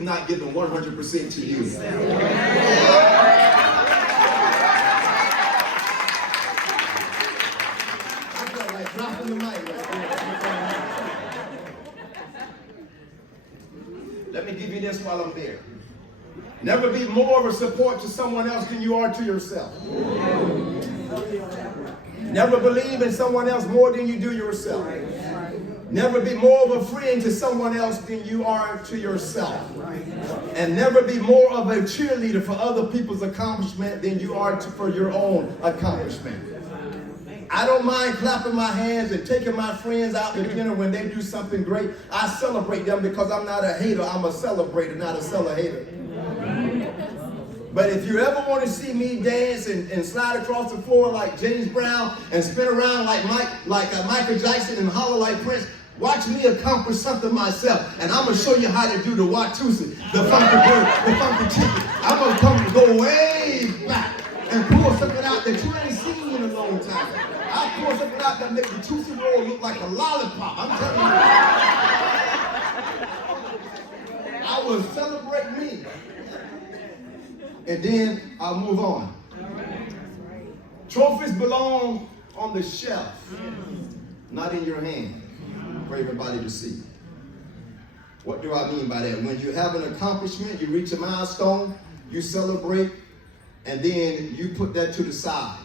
not giving 100% to you. I felt like dropping the mic right there. Let me give you this while I'm there. Never be more of a support to someone else than you are to yourself. Never believe in someone else more than you do yourself. Never be more of a friend to someone else than you are to yourself. And never be more of a cheerleader for other people's accomplishment than you are for your own accomplishment. I don't mind clapping my hands and taking my friends out to dinner when they do something great. I celebrate them because I'm not a hater. I'm a celebrator, not a hater. But if you ever want to see me dance and slide across the floor like James Brown and spin around like Michael Jackson and holler like Prince, watch me accomplish something myself. And I'm going to show you how to do the Watusi, the funky bird, the funky chicken. I'm going to go way back and pull something out that you ain't seen in a long time. I'll pull something out that makes the Tootsie Roll look like a lollipop. I'm telling you. I will celebrate me. And then I'll move on. Trophies belong on the shelf, not in your hand for everybody to see. What do I mean by that? When you have an accomplishment, you reach a milestone, you celebrate, and then you put that to the side.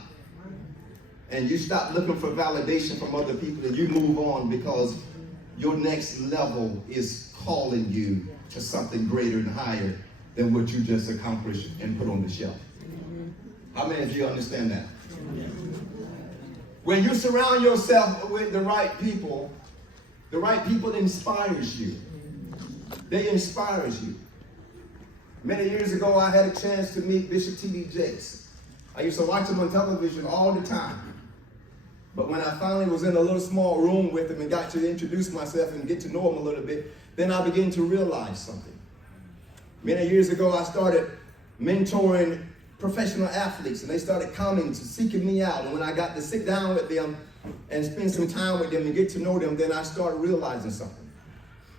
And you stop looking for validation from other people and you move on because your next level is calling you to something greater and higher than what you just accomplished and put on the shelf. How many of you understand that? When you surround yourself with the right people inspires you. They inspires you. Many years ago, I had a chance to meet Bishop T.D. Jakes. I used to watch him on television all the time. But when I finally was in a little small room with him and got to introduce myself and get to know him a little bit, then I began to realize something. Many years ago, I started mentoring professional athletes, and they started coming to seeking me out. And when I got to sit down with them and spend some time with them and get to know them, then I started realizing something.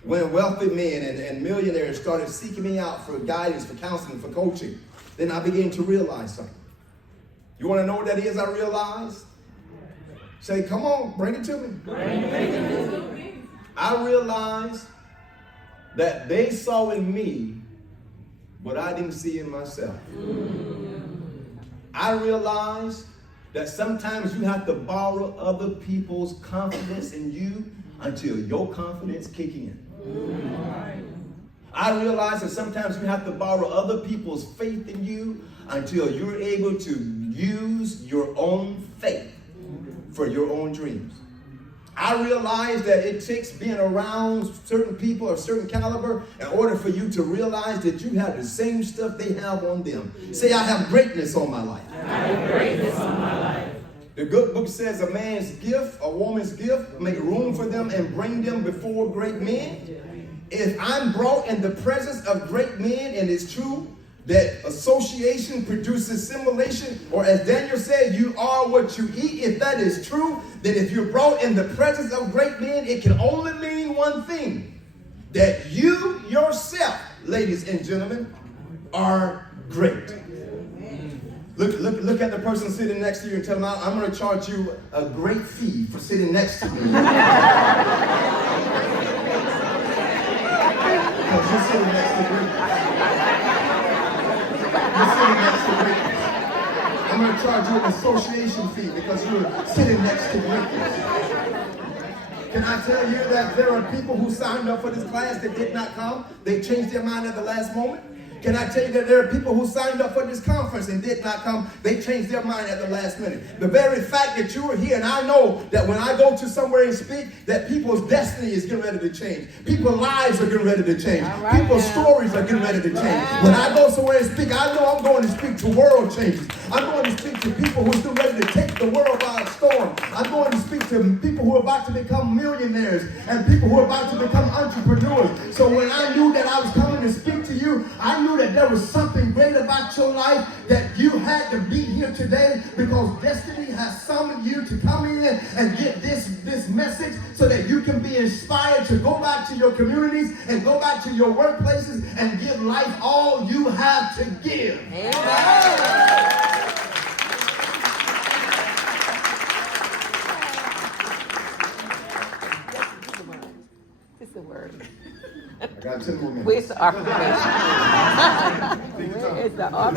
When wealthy men and millionaires started seeking me out for guidance, for counseling, for coaching, then I began to realize something. You want to know what that is I realized? Say, come on, bring it to me. I realized that they saw in me what I didn't see in myself. I realized that sometimes you have to borrow other people's confidence in you until your confidence kick in. I realized that sometimes you have to borrow other people's faith in you until you're able to use your own faith for your own dreams. I realized that it takes being around certain people of certain caliber in order for you to realize that you have the same stuff they have on them. Say, I have greatness on my life. I have greatness on my life. The good book says a man's gift, a woman's gift, make room for them and bring them before great men. If I'm brought in the presence of great men, and it's true that association produces simulation, or as Daniel said, you are what you eat. If that is true, then if you're brought in the presence of great men, it can only mean one thing: that you yourself, ladies and gentlemen, are great. Look at the person sitting next to you and tell them, I'm going to charge you a great fee for sitting next to me. Because you're sitting next to greatness. You're sitting next to greatness. I'm going to charge you an association fee because you're sitting next to greatness. Can I tell you that there are people who signed up for this class that did not come? They changed their mind at the last moment. Can I tell you that there are people who signed up for this conference and did not come? They changed their mind at the last minute. The very fact that you are here, and I know that when I go to somewhere and speak, that people's destiny is getting ready to change. People's lives are getting ready to change. Right, people's stories are getting ready to change. When I go somewhere and speak, I know I'm going to speak to world changes. I'm going to speak to people who are still ready to take the world by storm. I'm going to speak to people who are about to become millionaires and people who are about to become entrepreneurs. So when I knew that I was coming to speak to you, I knew that there was something great about your life, that you had to be here today because destiny has summoned you to come in and get this message so that you can be inspired to go back to your communities and go back to your workplaces and give life all you have to give. Amen. It's a word. I got 10 more minutes. Where's the affirmation? Where is the affirmation?